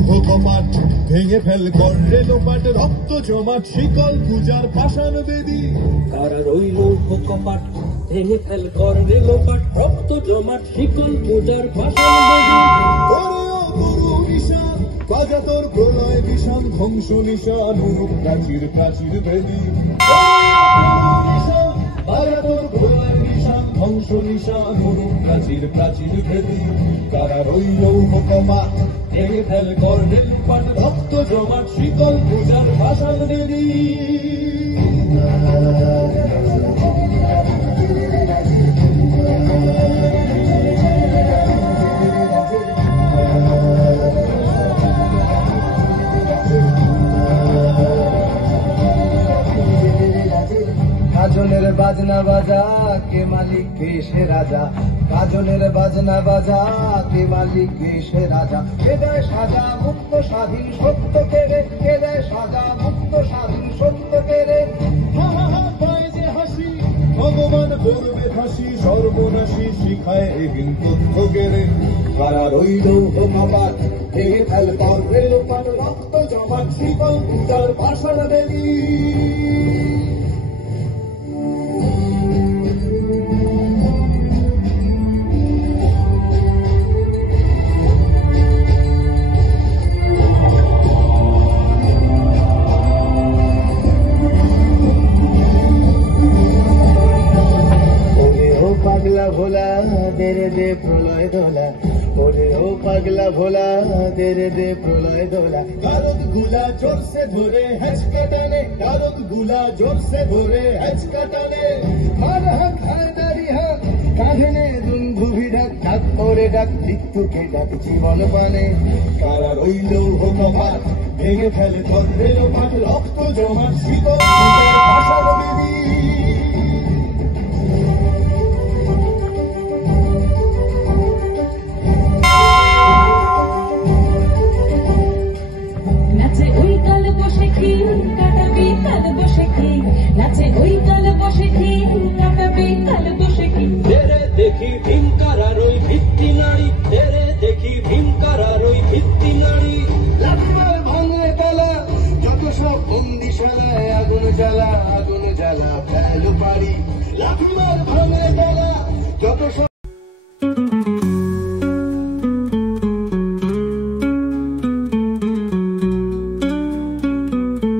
লৌহ কপাট ভেঙে ফেল কর রেলোপাট রক্ত জমাট শিকল পূজার পাষাণ বেদী কারা রইল কপাট ভেঙে ফেল কর রেলোপাট রক্ত জমাট শিকল পূজার পাষাণ বেদী বাজা তোর প্রলয় বিষাণ ধ্বংস নিশান হুরুপ প্রাচীর প্রাচীর বেদী বাজা তোর প্রলয় বিষাণ ধ্বংস নিশান হুরুপ প্রাচীর প্রাচীর বেদী কারা রইল কপাট ভেঙে ফেল কর রেলোপাট রক্ত জমাট শিকল পূজার পাষাণ বেদী কাজলের বাজনা বাজা কে মালিক কে সে রাজা কাজলের বাজনা বাজা কে মালিক কে সে রাজা কে দেয় সাজা মুক্ত স্বাধীন সত্য কেড়ে কে দেয় সাজা মুক্ত স্বাধীন সত্য কেড়ে পায় যে হাসি ভগবান করবে ফাঁসি সর্বনাশী শিখায় এহীন তথ্য গেড়ে কারা রইল কপাট ভেঙে ফেল কর রেলোপাট রক্ত জমাট শিকল পূজার পাষাণ বেদী পাগলা ভোলা দেরে দে প্রলয় দোলা ওরে ও পাগলা ভোলা দেরে দে প্রলয় দোলা কারদ গুলা জোর সে ধরে হেঁচকা টানে কারদ গুলা জোর সে ধরে হেঁচকা টানে হার হাত হায়দারি হাত কাঁধে দুন্ধুভি ডাক ডাক করে ডাক মৃত্যুকে ডাক জীবন পানে কারা রইল কপাট ভেঙে ফেলে কর রেলোপাট রক্ত জমাট শিকল পূজার পাষাণ বেদী